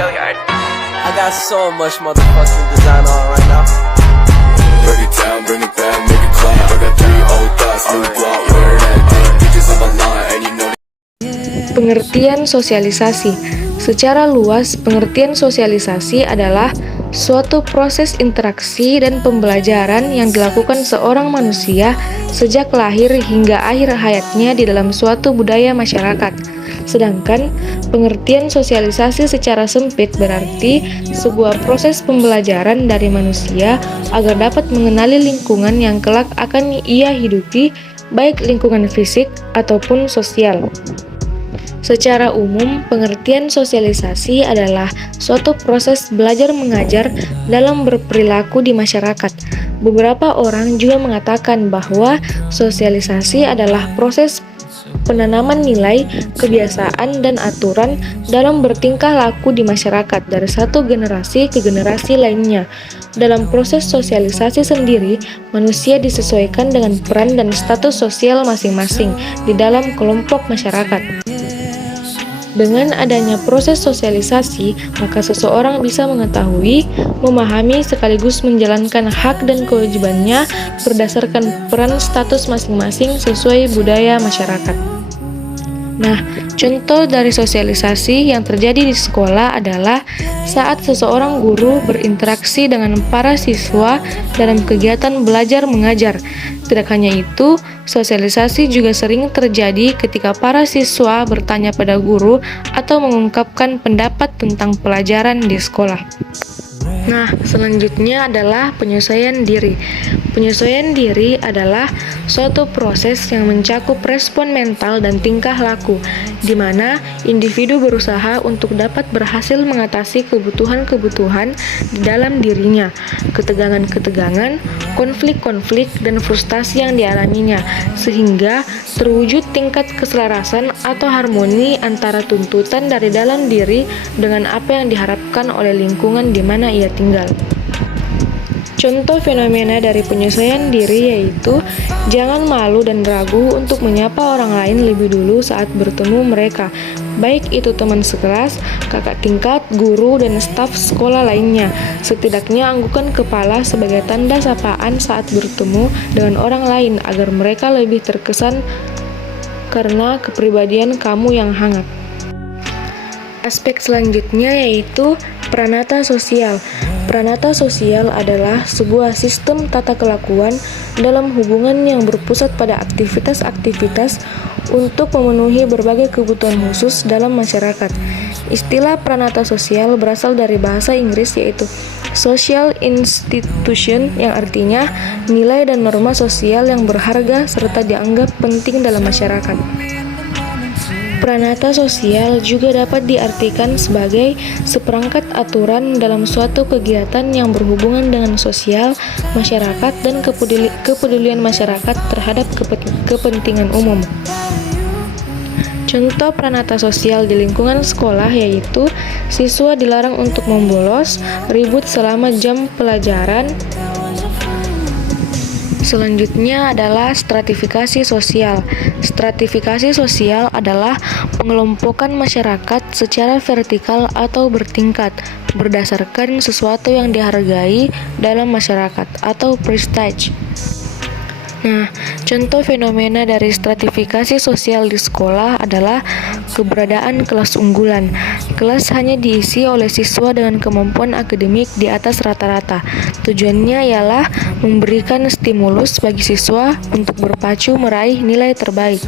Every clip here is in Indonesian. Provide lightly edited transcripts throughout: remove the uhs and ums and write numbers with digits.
I got so much motherfucking design on right now. Break it down, bring it back, make it clap. I got 3 old thoughts, new guap, wear that thing. Bitches on my line, and you know. Pengertian sosialisasi. Secara luas, pengertian sosialisasi adalah suatu proses interaksi dan pembelajaran yang dilakukan seorang manusia sejak lahir hingga akhir hayatnya di dalam suatu budaya masyarakat. Sedangkan pengertian sosialisasi secara sempit berarti sebuah proses pembelajaran dari manusia agar dapat mengenali lingkungan yang kelak akan ia hidupi, baik lingkungan fisik ataupun sosial. Secara umum, pengertian sosialisasi adalah suatu proses belajar mengajar dalam berperilaku di masyarakat. Beberapa orang juga mengatakan bahwa sosialisasi adalah proses penanaman nilai, kebiasaan, dan aturan dalam bertingkah laku di masyarakat dari satu generasi ke generasi lainnya. Dalam proses sosialisasi sendiri, manusia disesuaikan dengan peran dan status sosial masing-masing di dalam kelompok masyarakat. Dengan adanya proses sosialisasi, maka seseorang bisa mengetahui, memahami, sekaligus menjalankan hak dan kewajibannya berdasarkan peran status masing-masing sesuai budaya masyarakat. Nah, contoh dari sosialisasi yang terjadi di sekolah adalah saat seseorang guru berinteraksi dengan para siswa dalam kegiatan belajar mengajar. Tidak hanya itu, sosialisasi juga sering terjadi ketika para siswa bertanya pada guru atau mengungkapkan pendapat tentang pelajaran di sekolah. Nah, selanjutnya adalah penyesuaian diri. Penyesuaian diri adalah suatu proses yang mencakup respon mental dan tingkah laku, di mana individu berusaha untuk dapat berhasil mengatasi kebutuhan-kebutuhan di dalam dirinya, ketegangan-ketegangan, konflik-konflik, dan frustasi yang dialaminya, sehingga terwujud tingkat keselarasan atau harmoni antara tuntutan dari dalam diri dengan apa yang diharapkan oleh lingkungan di mana ia tinggal. Contoh fenomena dari penyesuaian diri yaitu jangan malu dan ragu untuk menyapa orang lain lebih dulu saat bertemu mereka, baik itu teman sekelas, kakak tingkat, guru, dan staf sekolah lainnya. Setidaknya anggukan kepala sebagai tanda sapaan saat bertemu dengan orang lain agar mereka lebih terkesan karena kepribadian kamu yang hangat. Aspek selanjutnya yaitu pranata sosial. Pranata sosial adalah sebuah sistem tata kelakuan dalam hubungan yang berpusat pada aktivitas-aktivitas untuk memenuhi berbagai kebutuhan khusus dalam masyarakat. Istilah pranata sosial berasal dari bahasa Inggris yaitu social institution, yang artinya nilai dan norma sosial yang berharga serta dianggap penting dalam masyarakat. Pranata sosial juga dapat diartikan sebagai seperangkat aturan dalam suatu kegiatan yang berhubungan dengan sosial, masyarakat, dan kepedulian masyarakat terhadap kepentingan umum. Contoh pranata sosial di lingkungan sekolah yaitu siswa dilarang untuk membolos, ribut selama jam pelajaran. Selanjutnya adalah stratifikasi sosial. Stratifikasi sosial adalah pengelompokan masyarakat secara vertikal atau bertingkat berdasarkan sesuatu yang dihargai dalam masyarakat atau prestige. Nah, contoh fenomena dari stratifikasi sosial di sekolah adalah keberadaan kelas unggulan. Kelas hanya diisi oleh siswa dengan kemampuan akademik di atas rata-rata. Tujuannya ialah memberikan stimulus bagi siswa untuk berpacu meraih nilai terbaik.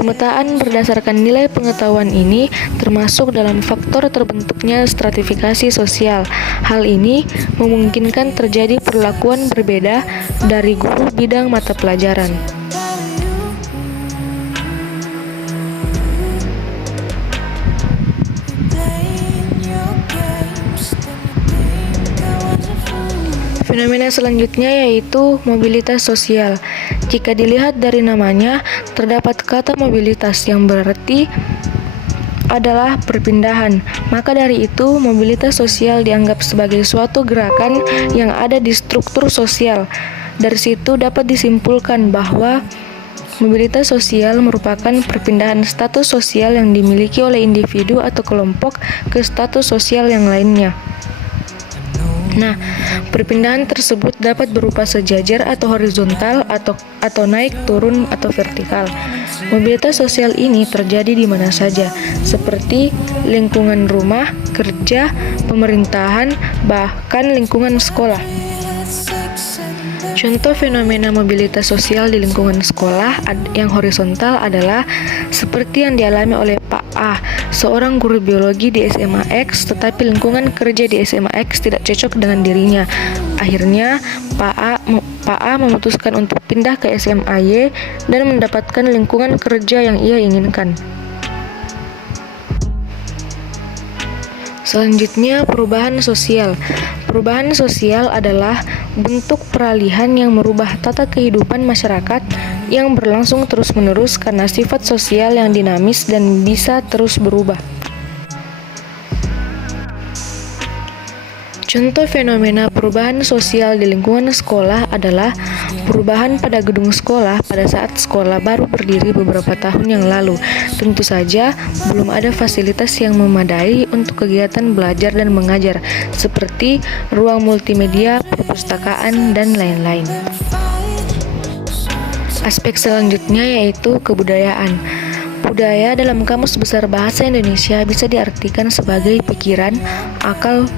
Pemetaan berdasarkan nilai pengetahuan ini termasuk dalam faktor terbentuknya stratifikasi sosial. Hal ini memungkinkan terjadi perlakuan berbeda dari guru bidang mata pelajaran. Fenomena selanjutnya yaitu mobilitas sosial. Jika dilihat dari namanya, terdapat kata mobilitas yang berarti adalah perpindahan. Maka dari itu, mobilitas sosial dianggap sebagai suatu gerakan yang ada di struktur sosial. Dari situ dapat disimpulkan bahwa Mobilitas sosial merupakan perpindahan status sosial yang dimiliki oleh individu atau kelompok ke status sosial yang lainnya. Nah, perpindahan tersebut dapat berupa sejajar atau horizontal atau naik turun atau vertikal. Mobilitas sosial ini terjadi di mana saja, seperti lingkungan rumah, kerja, pemerintahan, bahkan lingkungan sekolah. Contoh fenomena mobilitas sosial di lingkungan sekolah yang horizontal adalah seperti yang dialami oleh Pak A, seorang guru biologi di SMA X, tetapi lingkungan kerja di SMA X tidak cocok dengan dirinya. Akhirnya, Pak A memutuskan untuk pindah ke SMA Y dan mendapatkan lingkungan kerja yang ia inginkan. Selanjutnya, perubahan sosial. Perubahan sosial adalah bentuk peralihan yang merubah tata kehidupan masyarakat yang berlangsung terus-menerus karena sifat sosial yang dinamis dan bisa terus berubah. Contoh fenomena perubahan sosial di lingkungan sekolah adalah perubahan pada gedung sekolah pada saat sekolah baru berdiri beberapa tahun yang lalu. Tentu saja, belum ada fasilitas yang memadai untuk kegiatan belajar dan mengajar, seperti ruang multimedia, perpustakaan, dan lain-lain. Aspek selanjutnya yaitu kebudayaan. Budaya dalam Kamus Besar Bahasa Indonesia bisa diartikan sebagai pikiran, akal,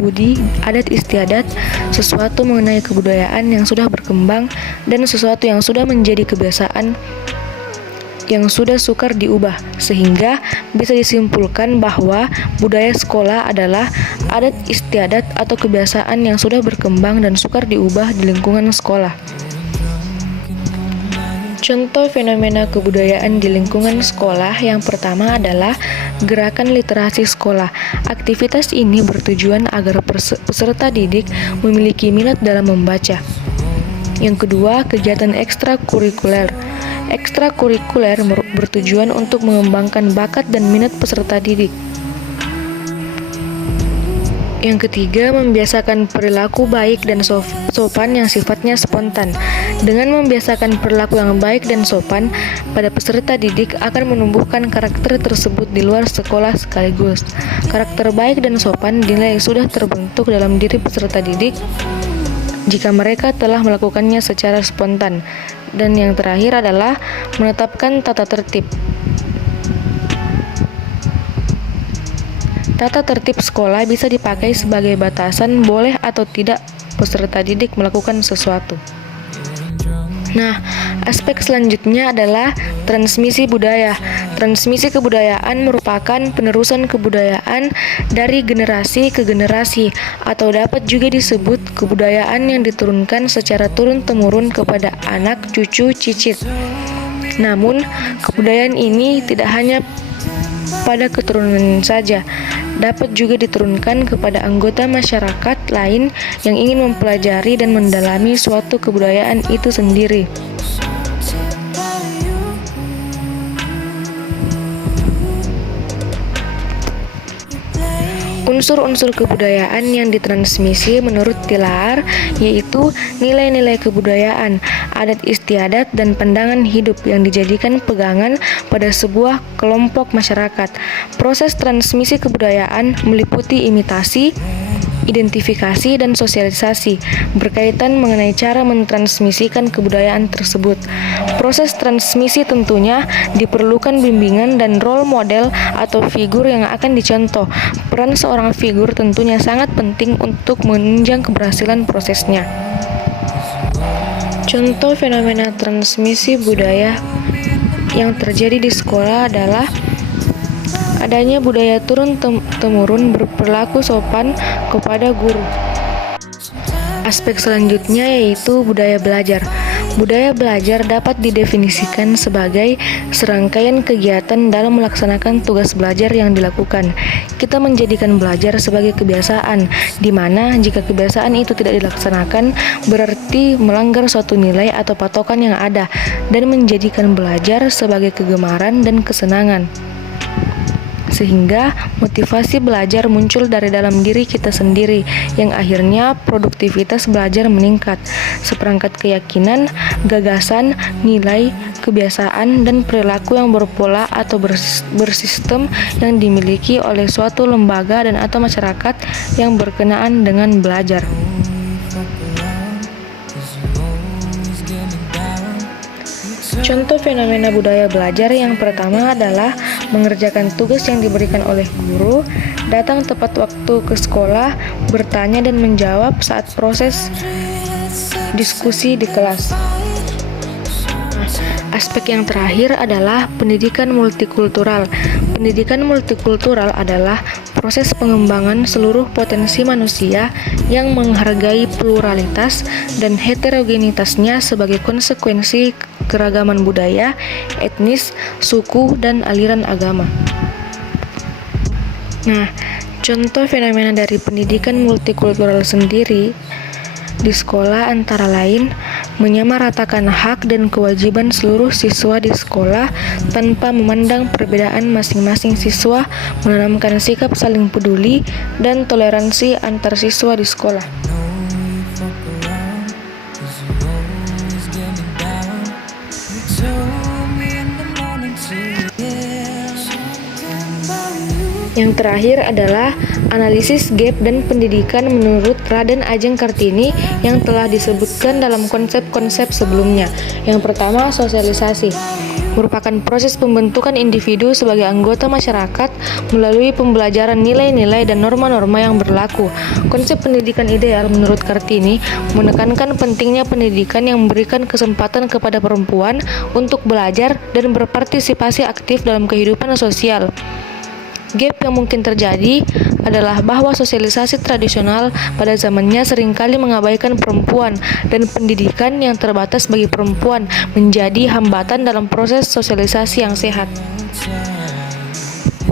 budi, adat istiadat, sesuatu mengenai kebudayaan yang sudah berkembang, dan sesuatu yang sudah menjadi kebiasaan yang sudah sukar diubah, sehingga bisa disimpulkan bahwa budaya sekolah adalah adat istiadat atau kebiasaan yang sudah berkembang dan sukar diubah di lingkungan sekolah. Contoh fenomena kebudayaan di lingkungan sekolah yang pertama adalah gerakan literasi sekolah. Aktivitas ini bertujuan agar peserta didik memiliki minat dalam membaca. Yang kedua, kegiatan ekstrakurikuler. Ekstrakurikuler bertujuan untuk mengembangkan bakat dan minat peserta didik. Yang ketiga, membiasakan perilaku baik dan sopan yang sifatnya spontan. Dengan membiasakan perilaku yang baik dan sopan pada peserta didik akan menumbuhkan karakter tersebut di luar sekolah sekaligus. Karakter baik dan sopan dinilai sudah terbentuk dalam diri peserta didik jika mereka telah melakukannya secara spontan. Dan yang terakhir adalah menetapkan tata tertib. Tata tertib sekolah bisa dipakai sebagai batasan boleh atau tidak peserta didik melakukan sesuatu. Nah, aspek selanjutnya adalah transmisi budaya. Transmisi kebudayaan merupakan penerusan kebudayaan dari generasi ke generasi, atau dapat juga disebut kebudayaan yang diturunkan secara turun-temurun kepada anak, cucu, cicit. Namun, kebudayaan ini tidak hanya pada keturunan saja, dapat juga diturunkan kepada anggota masyarakat lain yang ingin mempelajari dan mendalami suatu kebudayaan itu sendiri. Unsur-unsur kebudayaan yang ditransmisi menurut Tilaar yaitu nilai-nilai kebudayaan, adat istiadat, dan pandangan hidup yang dijadikan pegangan pada sebuah kelompok masyarakat. Proses transmisi kebudayaan meliputi imitasi, identifikasi, dan sosialisasi berkaitan mengenai cara mentransmisikan kebudayaan tersebut. Proses transmisi tentunya diperlukan bimbingan dan role model atau figur yang akan dicontoh. Peran seorang figur tentunya sangat penting untuk menunjang keberhasilan prosesnya. Contoh fenomena transmisi budaya yang terjadi di sekolah adalah adanya budaya turun-temurun berperilaku sopan kepada guru. Aspek selanjutnya yaitu budaya belajar. Budaya belajar dapat didefinisikan sebagai serangkaian kegiatan dalam melaksanakan tugas belajar yang dilakukan. Kita menjadikan belajar sebagai kebiasaan, di mana jika kebiasaan itu tidak dilaksanakan, berarti melanggar suatu nilai atau patokan yang ada, dan menjadikan belajar sebagai kegemaran dan kesenangan. sehingga motivasi belajar muncul dari dalam diri kita sendiri, yang akhirnya produktivitas belajar meningkat. Seperangkat keyakinan, gagasan, nilai, kebiasaan, dan perilaku yang berpola atau bersistem yang dimiliki oleh suatu lembaga dan atau masyarakat yang berkenaan dengan belajar. Contoh fenomena budaya belajar yang pertama adalah mengerjakan tugas yang diberikan oleh guru, datang tepat waktu ke sekolah, bertanya dan menjawab saat proses diskusi di kelas. Aspek yang terakhir adalah pendidikan multikultural. Pendidikan multikultural adalah proses pengembangan seluruh potensi manusia yang menghargai pluralitas dan heterogenitasnya sebagai konsekuensi keragaman budaya, etnis, suku, dan aliran agama. Nah, contoh fenomena dari pendidikan multikultural sendiri di sekolah antara lain menyamaratakan hak dan kewajiban seluruh siswa di sekolah tanpa memandang perbedaan masing-masing siswa, menanamkan sikap saling peduli dan toleransi antar siswa di sekolah. Yang terakhir adalah analisis gap dan pendidikan menurut Raden Ajeng Kartini yang telah disebutkan dalam konsep-konsep sebelumnya. Yang pertama, sosialisasi merupakan proses pembentukan individu sebagai anggota masyarakat melalui pembelajaran nilai-nilai dan norma-norma yang berlaku. Konsep pendidikan ideal menurut Kartini menekankan pentingnya pendidikan yang memberikan kesempatan kepada perempuan untuk belajar dan berpartisipasi aktif dalam kehidupan sosial. Gap yang mungkin terjadi adalah bahwa sosialisasi tradisional pada zamannya seringkali mengabaikan perempuan dan pendidikan yang terbatas bagi perempuan menjadi hambatan dalam proses sosialisasi yang sehat.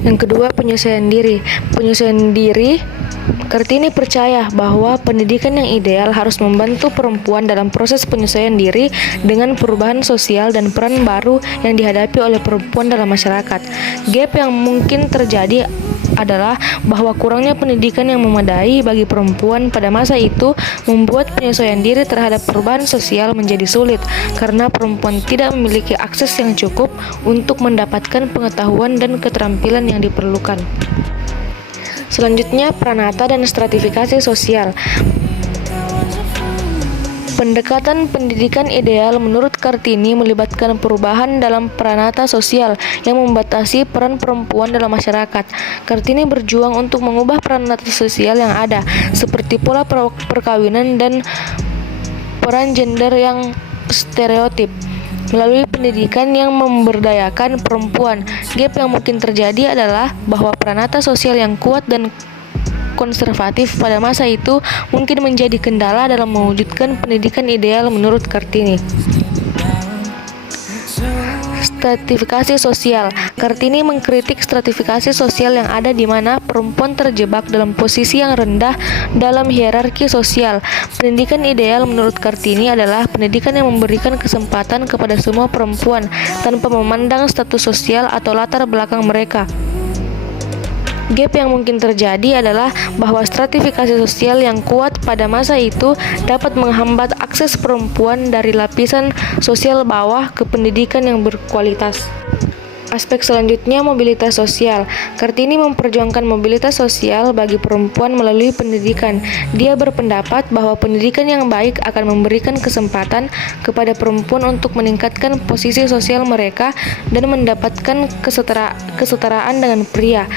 Yang kedua, penyesuaian diri. Penyesuaian diri, Kartini percaya bahwa pendidikan yang ideal harus membantu perempuan dalam proses penyesuaian diri dengan perubahan sosial dan peran baru yang dihadapi oleh perempuan dalam masyarakat. Gap yang mungkin terjadi adalah bahwa kurangnya pendidikan yang memadai bagi perempuan pada masa itu membuat penyesuaian diri terhadap perubahan sosial menjadi sulit karena perempuan tidak memiliki akses yang cukup untuk mendapatkan pengetahuan dan keterampilan yang diperlukan. Selanjutnya, pranata dan stratifikasi sosial. Pendekatan pendidikan ideal menurut Kartini melibatkan perubahan dalam pranata sosial yang membatasi peran perempuan dalam masyarakat. Kartini berjuang untuk mengubah pranata sosial yang ada, seperti pola perkawinan dan peran gender yang stereotip, melalui pendidikan yang memberdayakan perempuan. Gap yang mungkin terjadi adalah bahwa pranata sosial yang kuat dan konservatif pada masa itu mungkin menjadi kendala dalam mewujudkan pendidikan ideal menurut Kartini. Stratifikasi sosial. Kartini mengkritik stratifikasi sosial yang ada di mana perempuan terjebak dalam posisi yang rendah dalam hierarki sosial. Pendidikan ideal menurut Kartini adalah pendidikan yang memberikan kesempatan kepada semua perempuan tanpa memandang status sosial atau latar belakang mereka. Gap yang mungkin terjadi adalah bahwa stratifikasi sosial yang kuat pada masa itu dapat menghambat akses perempuan dari lapisan sosial bawah ke pendidikan yang berkualitas. Aspek selanjutnya, mobilitas sosial. Kartini memperjuangkan mobilitas sosial bagi perempuan melalui pendidikan. Dia berpendapat bahwa pendidikan yang baik akan memberikan kesempatan kepada perempuan untuk meningkatkan posisi sosial mereka dan mendapatkan kesetaraan dengan pria.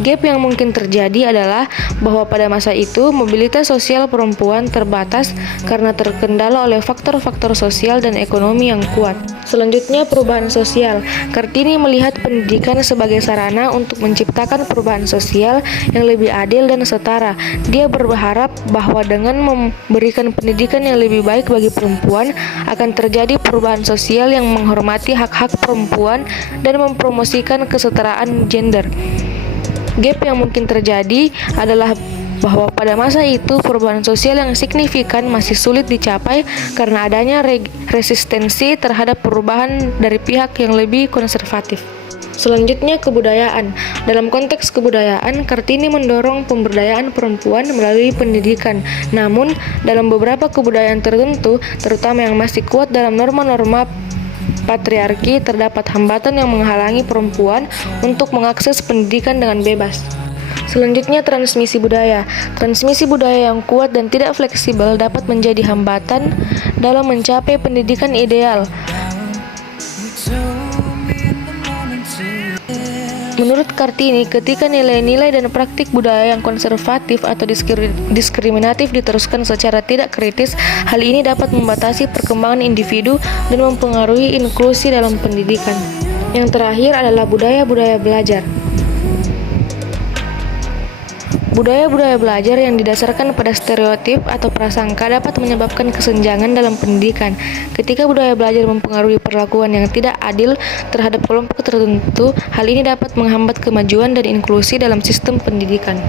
Gap yang mungkin terjadi adalah bahwa pada masa itu mobilitas sosial perempuan terbatas karena terkendala oleh faktor-faktor sosial dan ekonomi yang kuat. Selanjutnya, perubahan sosial. Kartini melihat pendidikan sebagai sarana untuk menciptakan perubahan sosial yang lebih adil dan setara. Dia berharap bahwa dengan memberikan pendidikan yang lebih baik bagi perempuan akan terjadi perubahan sosial yang menghormati hak-hak perempuan dan mempromosikan kesetaraan gender. Gap yang mungkin terjadi adalah bahwa pada masa itu perubahan sosial yang signifikan masih sulit dicapai karena adanya resistensi terhadap perubahan dari pihak yang lebih konservatif. Selanjutnya, kebudayaan. Dalam konteks kebudayaan, Kartini mendorong pemberdayaan perempuan melalui pendidikan. Namun, dalam beberapa kebudayaan tertentu, terutama yang masih kuat dalam norma-norma patriarki, terdapat hambatan yang menghalangi perempuan untuk mengakses pendidikan dengan bebas. Selanjutnya, transmisi budaya. Transmisi budaya yang kuat dan tidak fleksibel dapat menjadi hambatan dalam mencapai pendidikan ideal. Menurut Kartini, ketika nilai-nilai dan praktik budaya yang konservatif atau diskriminatif diteruskan secara tidak kritis, hal ini dapat membatasi perkembangan individu dan mempengaruhi inklusi dalam pendidikan. Yang terakhir adalah budaya-budaya belajar. Budaya-budaya belajar yang didasarkan pada stereotip atau prasangka dapat menyebabkan kesenjangan dalam pendidikan. Ketika budaya belajar mempengaruhi perlakuan yang tidak adil terhadap kelompok tertentu, hal ini dapat menghambat kemajuan dan inklusi dalam sistem pendidikan.